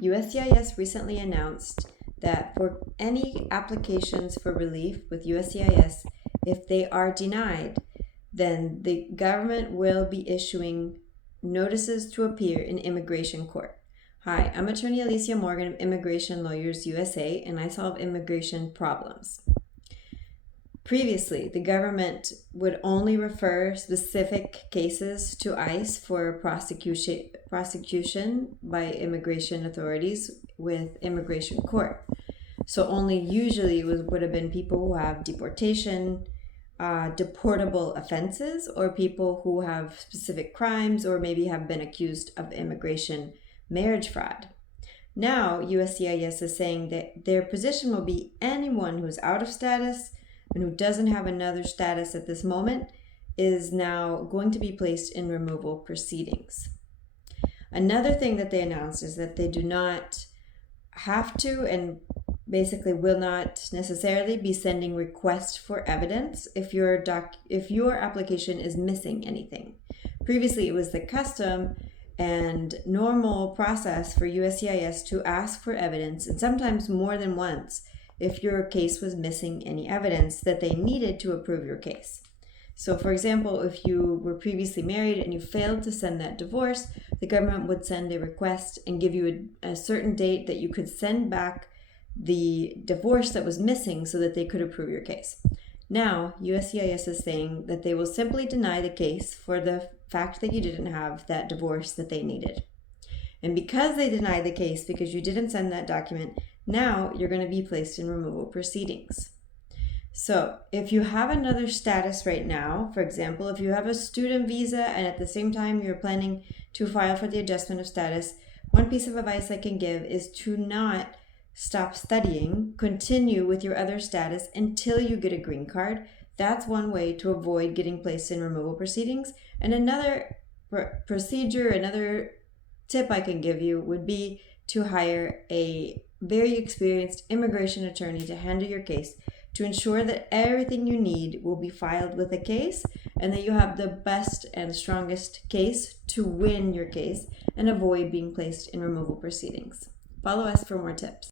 USCIS recently announced that for any applications for relief with USCIS, if they are denied, then the government will be issuing notices to appear in immigration court. Hi, I'm attorney Alicia Morgan of Immigration Lawyers USA, and I solve immigration problems. Previously, the government would only refer specific cases to ICE for prosecution by immigration authorities with immigration court. So only usually it would have been people who have deportation, deportable offenses, or people who have specific crimes or maybe have been accused of immigration marriage fraud. Now, USCIS is saying that their position will be anyone who's out of status and who doesn't have another status at this moment is now going to be placed in removal proceedings. Another thing that they announced is that they do not have to and basically will not necessarily be sending requests for evidence if your application is missing anything. Previously, it was the custom and normal process for USCIS to ask for evidence, and sometimes more than once, if your case was missing any evidence that they needed to approve your case. So for example, if you were previously married and you failed to send that divorce, the government would send a request and give you a certain date that you could send back the divorce that was missing so that they could approve your case. Now, USCIS is saying that they will simply deny the case for the fact that you didn't have that divorce that they needed. And because they deny the case because you didn't send that document, now you're going to be placed in removal proceedings. So if you have another status right now, for example, if you have a student visa and at the same time you're planning to file for the adjustment of status, one piece of advice I can give is to not stop studying, continue with your other status until you get a green card. That's one way to avoid getting placed in removal proceedings. And another another tip I can give you would be to hire a very experienced immigration attorney to handle your case to ensure that everything you need will be filed with a case and that you have the best and strongest case to win your case and avoid being placed in removal proceedings. Follow us for more tips.